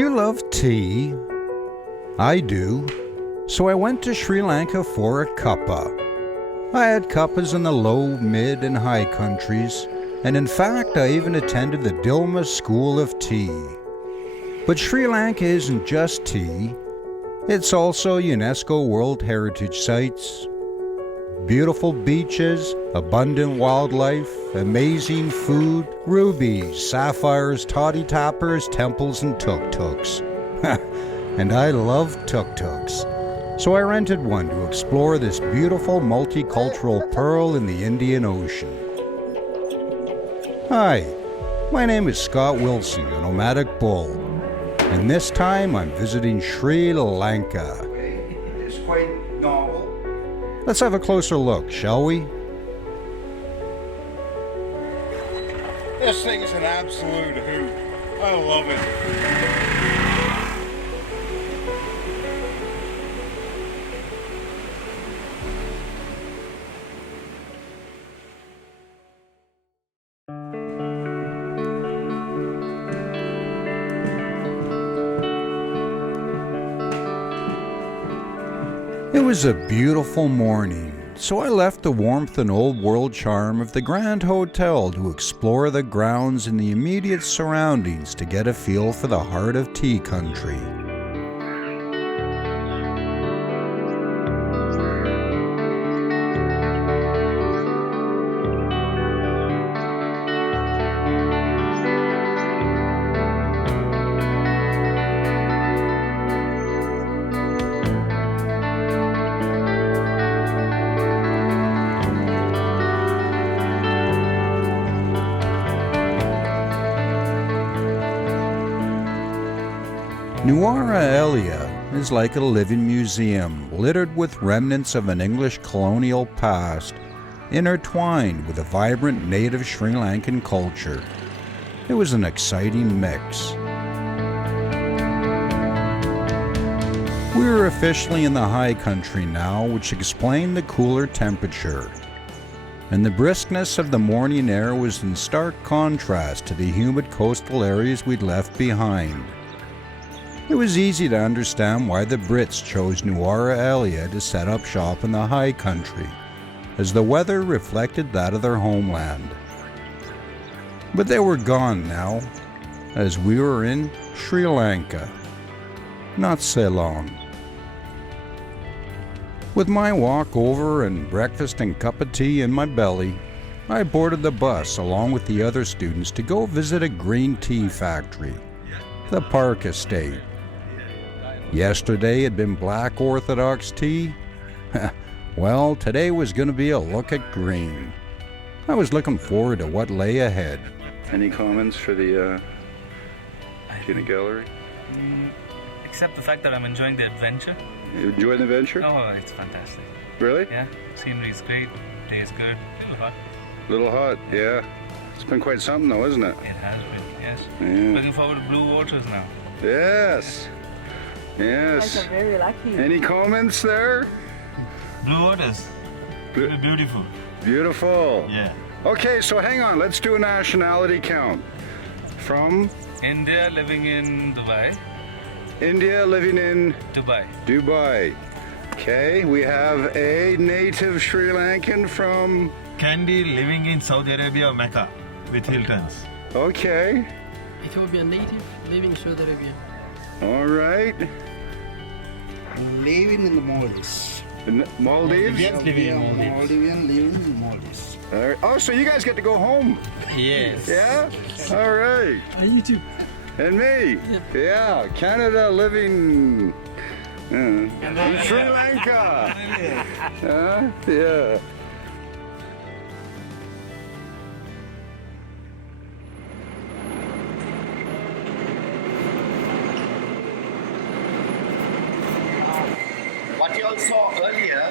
you love tea? I do. So I went to Sri Lanka for a cuppa. I had cuppas in the low, mid, and high countries, and in fact I even attended the Dilmah School of Tea. But Sri Lanka isn't just tea. It's also UNESCO World Heritage Sites, beautiful beaches, abundant wildlife, amazing food, rubies, sapphires, toddy tappers, temples, and tuk-tuks. And I love tuk-tuks. So I rented one to explore this beautiful multicultural pearl in the Indian Ocean. Hi, my name is Scott Wilson, a nomadic bull, and this time I'm visiting Sri Lanka. It's quite novel. Let's have a closer look, shall we? This thing is an absolute hoot. I love it. It was a beautiful morning, so I left the warmth and old world charm of the Grand Hotel to explore the grounds and the immediate surroundings to get a feel for the heart of tea country. Nuwara Eliya is like a living museum, littered with remnants of an English colonial past, intertwined with a vibrant native Sri Lankan culture. It was an exciting mix. We were officially in the high country now, which explained the cooler temperature. And the briskness of the morning air was in stark contrast to the humid coastal areas we'd left behind. It was easy to understand why the Brits chose Nuwara Eliya to set up shop in the high country, as the weather reflected that of their homeland. But they were gone now, as we were in Sri Lanka. Not Ceylon. With my walk over and breakfast and cup of tea in my belly, I boarded the bus along with the other students to go visit a green tea factory, the Park Estate. Yesterday had been black Orthodox tea. Well, today was going to be a look at green. I was looking forward to what lay ahead. Any comments for the peanut gallery? Except the fact that I'm enjoying the adventure. You enjoying the adventure? Oh, it's fantastic. Really? Yeah, scenery is great, day is good, a little hot. A little hot, yeah. It's been quite something though, isn't it? It has been, yes. Yeah. Looking forward to blue waters now. Yes. Yes. You guys are very lucky. Any comments there? Blue waters, very beautiful. Beautiful. Yeah. Okay, so hang on. Let's do a nationality count. From? India, living in Dubai. India, living in? Dubai. Dubai. Okay, we have a native Sri Lankan from? Candy, living in Saudi Arabia, Mecca, with Hiltons. Okay. Ethiopian native, living in Saudi Arabia. All right. Living in the Maldives. In Maldives? Maldivian living in the Maldives. All right. Oh, so you guys get to go home? Yes. Yeah? All right. You too. And me? Yeah, Canada living in Sri Lanka. Yeah. What you all saw earlier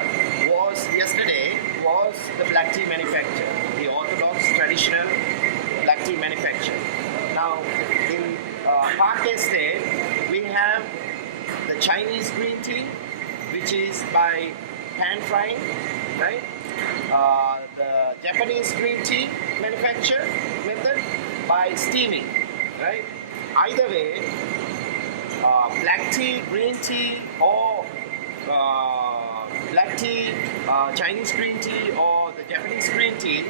yesterday was the black tea manufacture, the orthodox traditional black tea manufacture. Now, in Park Estate, we have the Chinese green tea, which is by pan frying, right? The Japanese green tea manufacture method by steaming, right? Either way, black tea, green tea, or black tea, Chinese green tea, or the Japanese green tea,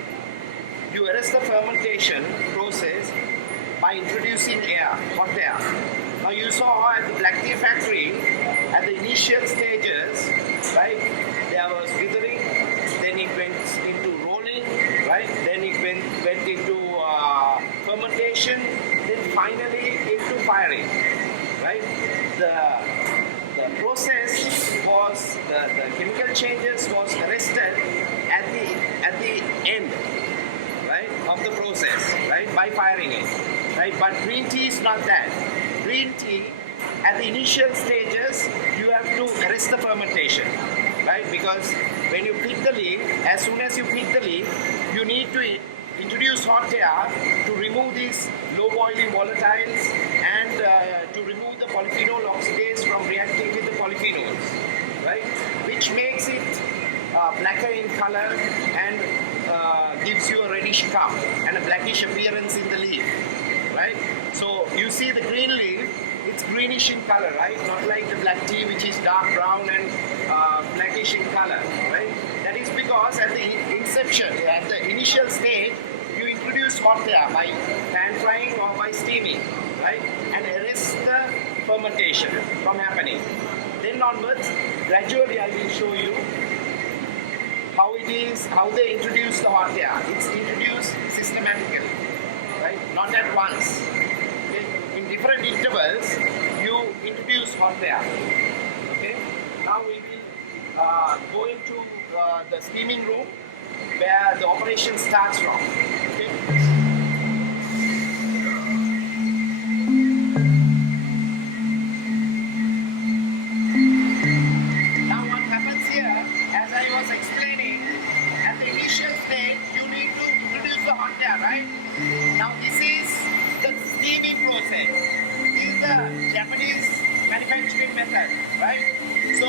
you arrest the fermentation process by introducing air, hot air. Now you saw at the black tea factory, at the initial stages, right, there was withering, then it went into rolling, right, then it went into fermentation, then finally into firing, right. The process was, the chemical changes was arrested at the end, right, of the process, right, by firing it, right. But green tea is not that. Green tea, at the initial stages, you have to arrest the fermentation, right, because when you pick the leaf, as soon as you pick the leaf, you need to introduce hot air to remove these low boiling volatiles and to remove the polyphenol oxidase from reacting with the polyphenols, right, which makes it blacker in color and gives you a reddish cup and a blackish appearance in the leaf, right. So you see the green leaf, it's greenish in color, right, not like the black tea which is dark brown and blackish in color, right. That is because at the inception, at the initial stage, you introduce hot air by pan frying or by steaming, right, and arrest the fermentation from happening. Then onwards, gradually I will show you how it is, how they introduce the hot air. It's introduced systematically, right, not at once. Okay? In different intervals, you introduce hot air. Okay. Now we will go into the steaming room where the operation starts from. Okay. Now what happens here, as I was explaining, at the initial stage you need to introduce the hot air, right? Now this is the steaming process. This is the Japanese manufacturing method, right? So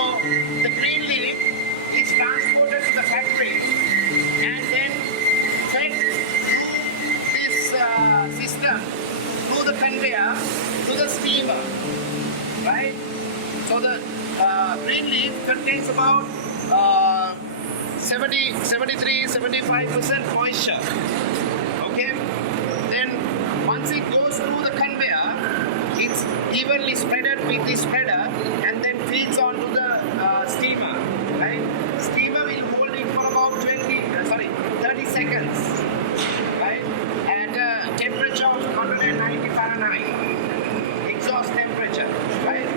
the green leaf is transported to the factory and then fed through this system, through the conveyor to the steamer, right? So the green leaf contains about 73-75% moisture. Okay? Then once it goes through the conveyor, it's evenly spreaded with the spreader and then feeds onto the steamer. Right? Steamer will hold it for about 30 seconds. Right? At a temperature of 190 Fahrenheit. Exhaust temperature. Right?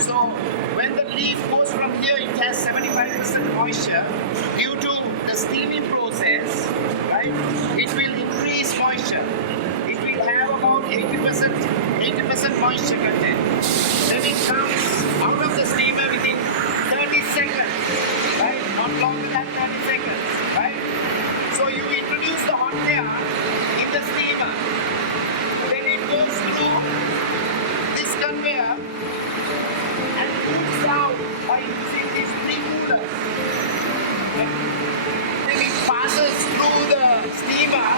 So when the leaf goes from here, it has 75% moisture. Due to the steaming process, right, it will increase moisture. It will have about 80% moisture content. Then it comes out of the steamer within 30 seconds, right? Not longer than 30 seconds, right? So you introduce the hot air in the steamer. Then it goes through this conveyor and moves out by using these three coolers. Then it passes through the steamer.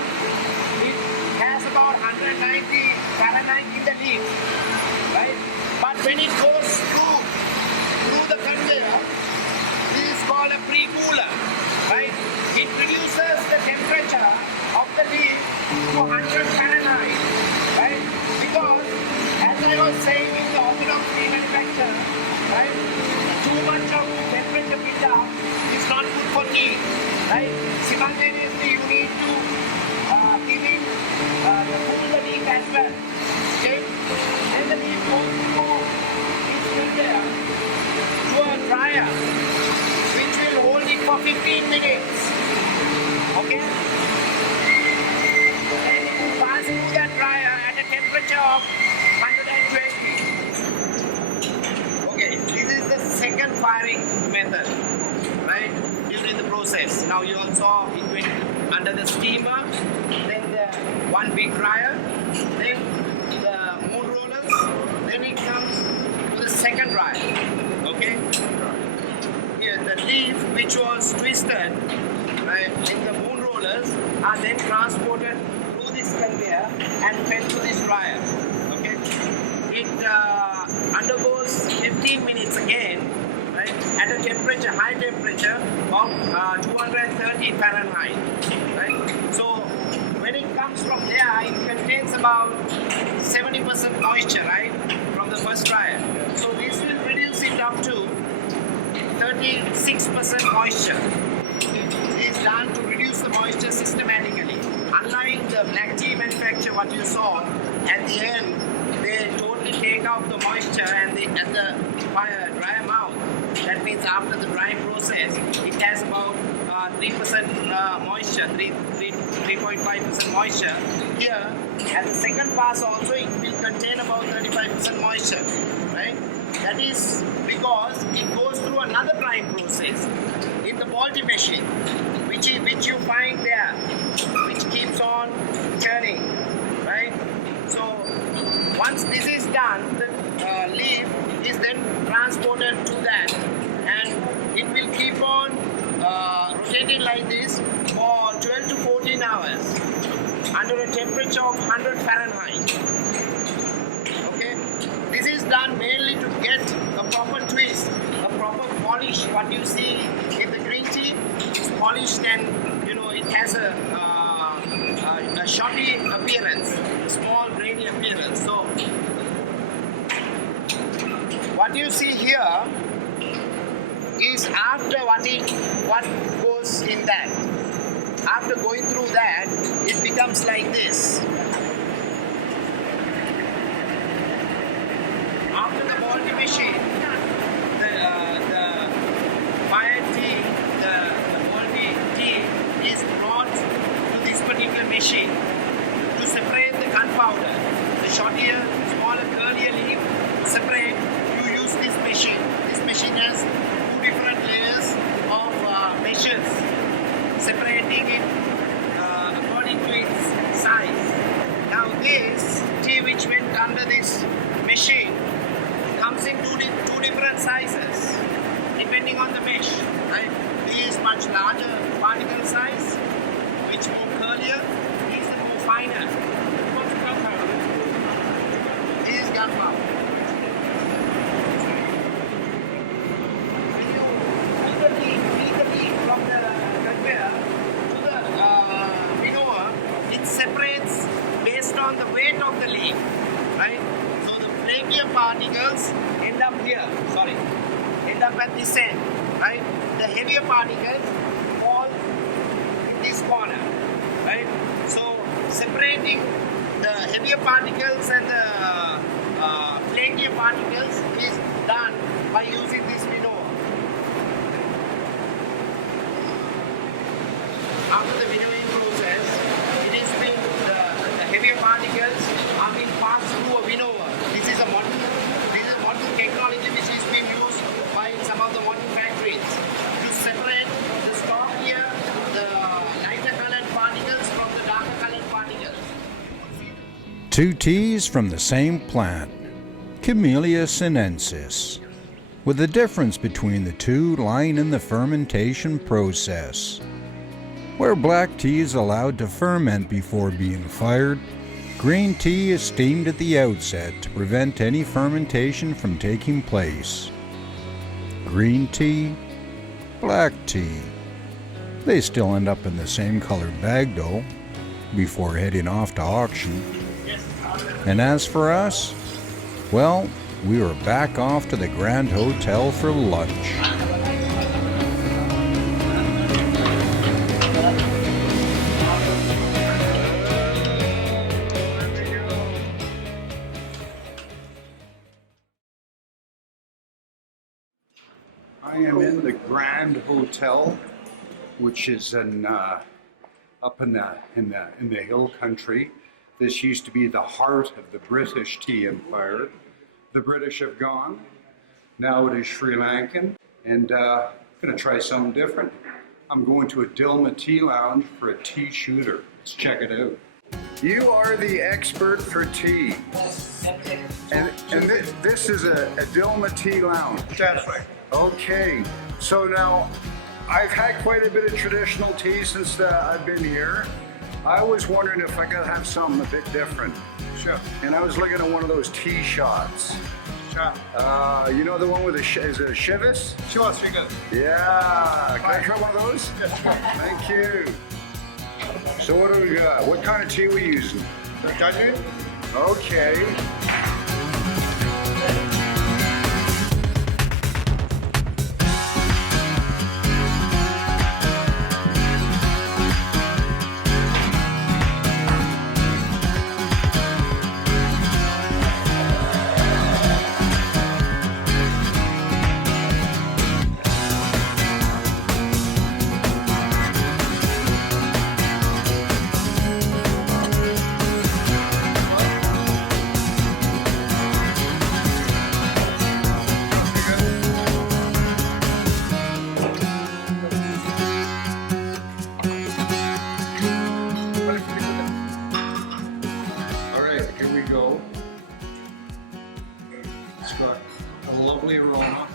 It has about 190 Fahrenheit in the leaf, right? But when it goes through the conveyor, this is called a pre-cooler, right? It reduces the temperature of the leaf to 100 Fahrenheit, right? Because, as I was saying in the orthodox tea manufacture, right, too much of temperature build-up is not good for tea, right? Simultaneously, you need to give in cool the leaf as well, okay? And the leaf goes through its conveyor to a dryer, which will hold it for 15 minutes, okay? And it will pass through that dryer at a temperature of 120. Okay, this is the second firing method, right, during the process. Now you all saw it went under the steamer, then the one big dryer, then the moon rollers, then it comes to the second dryer, okay? Here the leaf which was twisted, right, in the moon rollers are then transported through this conveyor and fed to this dryer, okay? It undergoes 15 minutes again, right, at a temperature, high temperature of 230 Fahrenheit, right. So when it comes from there, it contains about 70% moisture, right, from the first dryer. So this will reduce it up to 36% moisture. It is done to reduce the moisture systematically. Unlike the black tea manufacturer, what you saw at the end, they totally take out the moisture and at the dry mouth. That means after the drying process, it has about 3% moisture, 3.5% moisture. Here, at the second pass also, it will contain about 35% moisture, right? That is because it goes through another drying process in the Balti machine, which you find there, which keeps on turning, right? So once this is done, the leaf is then transported to that, and it will keep on rotating like this for 12 to 14 hours under a temperature of 100 Fahrenheit. Okay, this is done mainly to get a proper twist, a proper polish. What you see in the green tea is polished, and it has a shotty appearance, a small grainy appearance. So what you see here is after what goes in that. After going through that, it becomes like this. After the Balti machine, the fire tea, the Balti tea is brought to this particular machine to separate the gunpowder. The shortier, smaller, curlier leaf separate. You use this machine. This machine has two different layers of measures, separating it according to its size. Now this tea which went under this machine comes in two different sizes depending on the mesh, right? This is much larger particle size, which more curlier, this is more finer. What's gunpowder? This is gunpowder. When you feed the leaf from the conveyor to the winnower, it separates based on the weight of the leaf, right? So the flakier particles end up at this end, right? The heavier particles fall in this corner, right? So separating the heavier particles and the flakier particles is done by using this winnower. After the winnowing process, it is being the heavier particles are being passed through a winnower. This is a modern technology which is being used by some of the modern factories to separate the stockier, the lighter colored particles from the darker colored particles. Two teas from the same plant, Camellia sinensis, with the difference between the two lying in the fermentation process. Where black tea is allowed to ferment before being fired, green tea is steamed at the outset to prevent any fermentation from taking place. Green tea, black tea. They still end up in the same colored bag though, before heading off to auction. And as for us, well, we were back off to the Grand Hotel for lunch. I am in the Grand Hotel, which is up in the hill country. This used to be the heart of the British tea empire. The British have gone. Now it is Sri Lankan, and I'm going to try something different. I'm going to a Dilmah tea lounge for a tea shooter. Let's check it out. You are the expert for tea, and this is a Dilmah tea lounge. That's right. Okay, so now I've had quite a bit of traditional tea since I've been here. I was wondering if I could have something a bit different. Sure. And I was looking at one of those tea shots. You know the one with is it a Chivas? Sure, Stringer. Yeah. Can I try one of those? Thank you. So what do we got? What kind of tea we using? Judgment? Okay. All right, here we go. It's got a lovely aroma.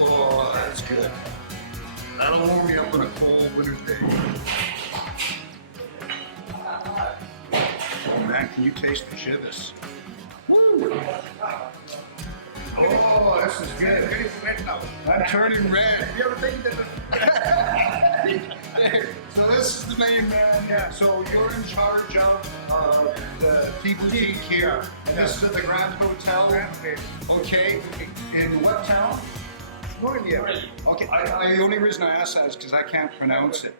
Oh, that's good. That'll warm me up on a cold winter day. Oh man, can you taste the Chivas? Woo! Oh, this is good. Very sweat now. I'm turning red. You ever think that? So this is the main man. Yeah. So you're in charge of the boutique here. And this is at the Grand Hotel. Okay. In what town? Nuwara Eliya. Okay. The only reason I ask that is because I can't pronounce it.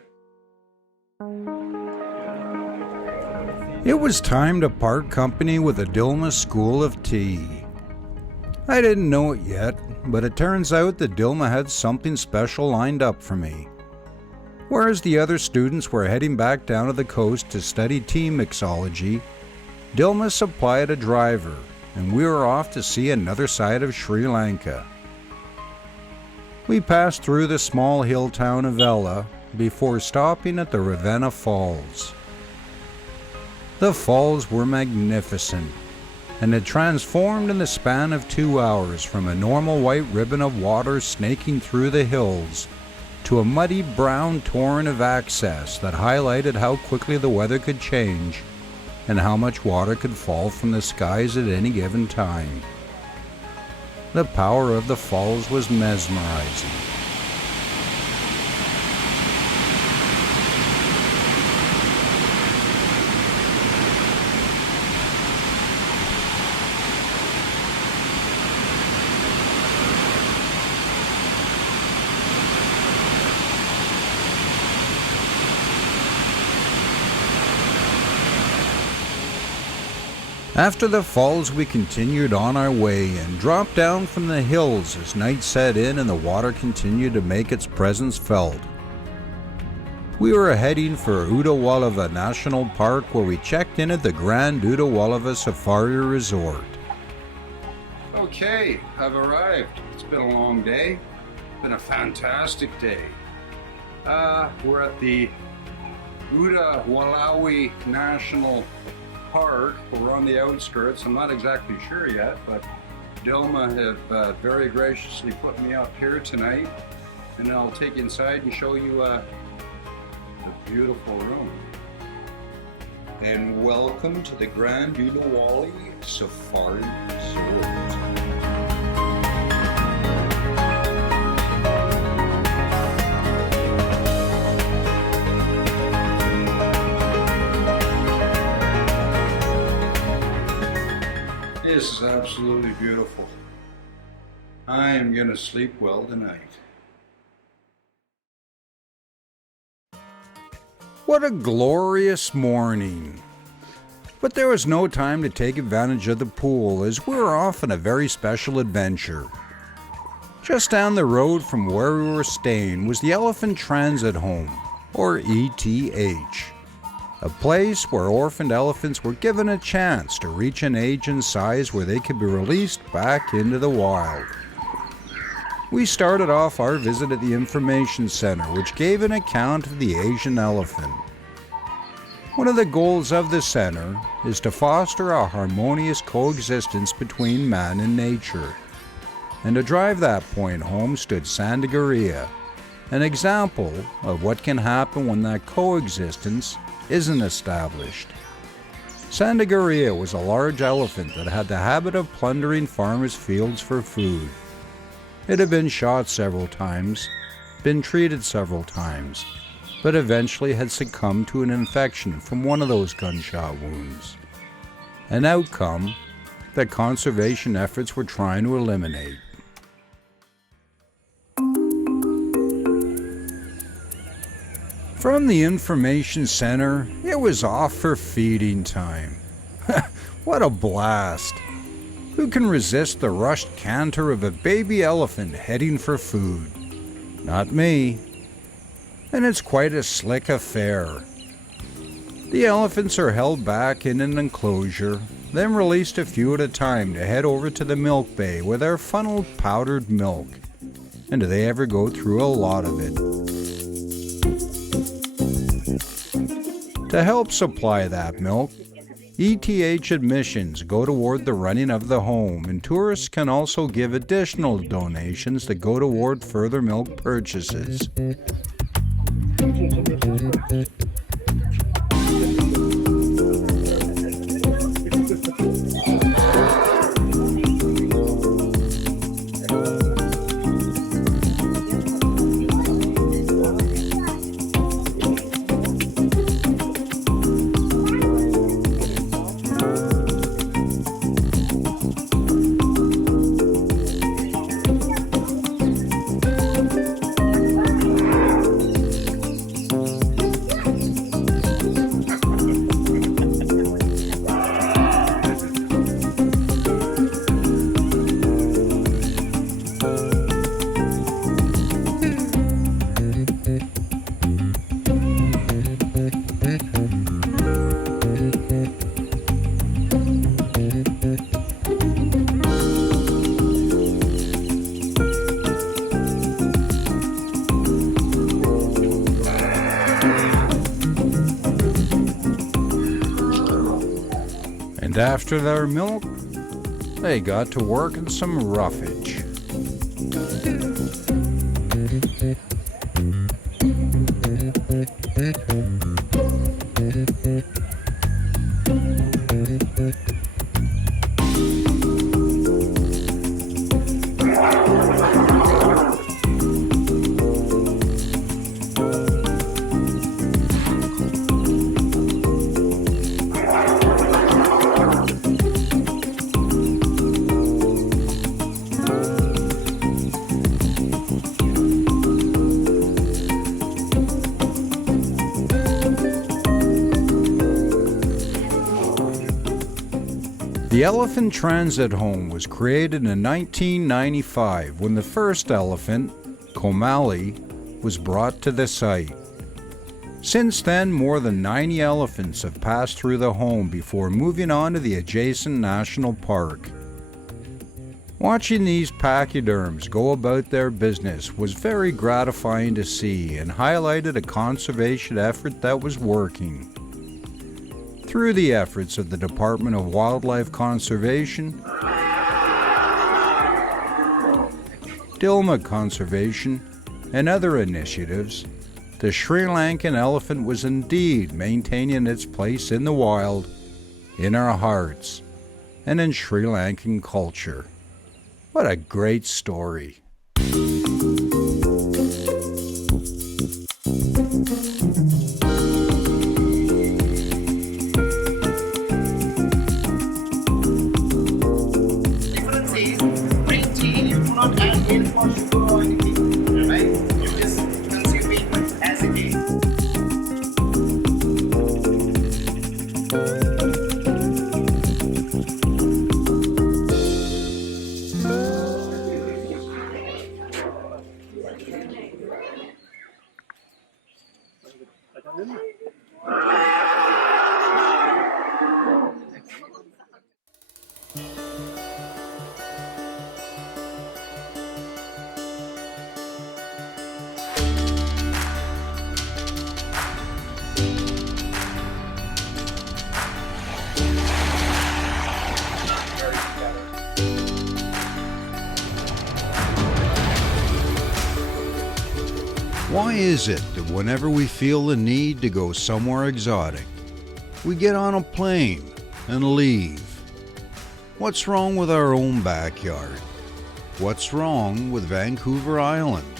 It was time to part company with the Dilmah School of Tea. I didn't know it yet, but it turns out that Dilmah had something special lined up for me. Whereas the other students were heading back down to the coast to study tea mixology, Dilmah supplied a driver, and we were off to see another side of Sri Lanka. We passed through the small hill town of Ella before stopping at the Ravenna Falls. The falls were magnificent, and had transformed in the span of 2 hours from a normal white ribbon of water snaking through the hills to a muddy brown torrent of access that highlighted how quickly the weather could change and how much water could fall from the skies at any given time. The power of the falls was mesmerizing. After the falls, we continued on our way and dropped down from the hills as night set in and the water continued to make its presence felt. We were heading for Udawalawa National Park, where we checked in at the Grand Udawalawa Safari Resort. Okay, I've arrived. It's been a long day. It's been a fantastic day. We're at the Udawalawa National Park. We're on the outskirts. I'm not exactly sure yet, but Dilmah have very graciously put me up here tonight, and I'll take you inside and show you the beautiful room. And welcome to the Grand Udawalawa Safari Resort. This is absolutely beautiful. I am going to sleep well tonight. What a glorious morning! But there was no time to take advantage of the pool, as we were off on a very special adventure. Just down the road from where we were staying was the Elephant Transit Home, or ETH. A place where orphaned elephants were given a chance to reach an age and size where they could be released back into the wild. We started off our visit at the Information Center, which gave an account of the Asian elephant. One of the goals of the center is to foster a harmonious coexistence between man and nature. and to drive that point home stood Sandagariya, an example of what can happen when that coexistence isn't established. Sandagariya was a large elephant that had the habit of plundering farmers' fields for food. It had been shot several times, been treated several times, but eventually had succumbed to an infection from one of those gunshot wounds. An outcome that conservation efforts were trying to eliminate. From the information center, it was off for feeding time. What a blast! Who can resist the rushed canter of a baby elephant heading for food? Not me. And it's quite a slick affair. The elephants are held back in an enclosure, then released a few at a time to head over to the milk bay where they're funneled powdered milk. And do they ever go through a lot of it? To help supply that milk, ETH admissions go toward the running of the home, and tourists can also give additional donations that go toward further milk purchases. And after their milk, they got to work in some roughage. The Elephant Transit Home was created in 1995 when the first elephant, Komali, was brought to the site. Since then, more than 90 elephants have passed through the home before moving on to the adjacent national park. Watching these pachyderms go about their business was very gratifying to see and highlighted a conservation effort that was working. Through the efforts of the Department of Wildlife Conservation, Dilmah Conservation, and other initiatives, the Sri Lankan elephant was indeed maintaining its place in the wild, in our hearts, and in Sri Lankan culture. What a great story. Why is it that whenever we feel the need to go somewhere exotic, we get on a plane and leave? What's wrong with our own backyard? What's wrong with Vancouver Island?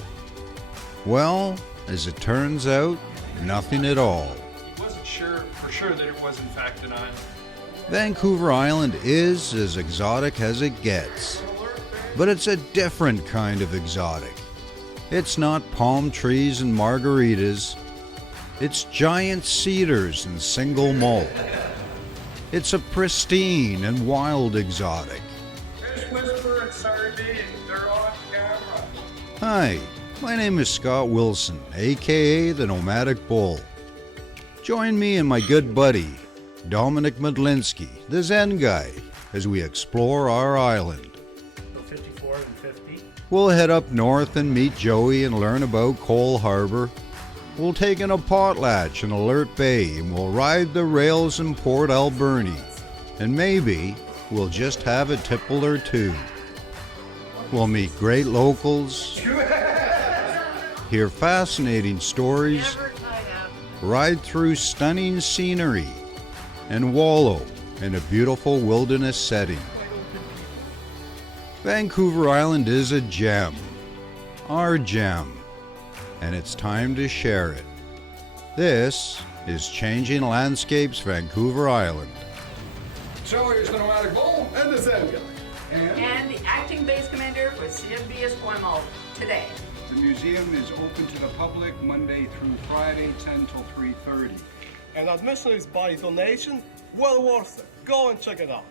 Well, as it turns out, nothing at all. Wasn't sure for sure that it was in fact an island. Vancouver Island is as exotic as it gets, but it's a different kind of exotic. It's not palm trees and margaritas. It's giant cedars and single malt. It's a pristine and wild exotic. Fish whisper and sardines, they're on camera. Hi, my name is Scott Wilson, aka the Nomadic Bull. Join me and my good buddy, Dominic Medlinski, the Zen guy, as we explore our island. 54 and 50. We'll head up north and meet Joey and learn about Cole Harbor. We'll take in a potlatch in Alert Bay and we'll ride the rails in Port Alberni. And maybe we'll just have a tipple or two. We'll meet great locals, hear fascinating stories, ride through stunning scenery, and wallow in a beautiful wilderness setting. Vancouver Island is a gem, our gem, and it's time to share it. This is Changing Landscapes Vancouver Island. So here's the Nomadic Bull and the Zen guy. And the acting base commander for CFB Esquimalt today. The museum is open to the public Monday through Friday, 10 till 3:30. And admission is by donation, well worth it. Go and check it out.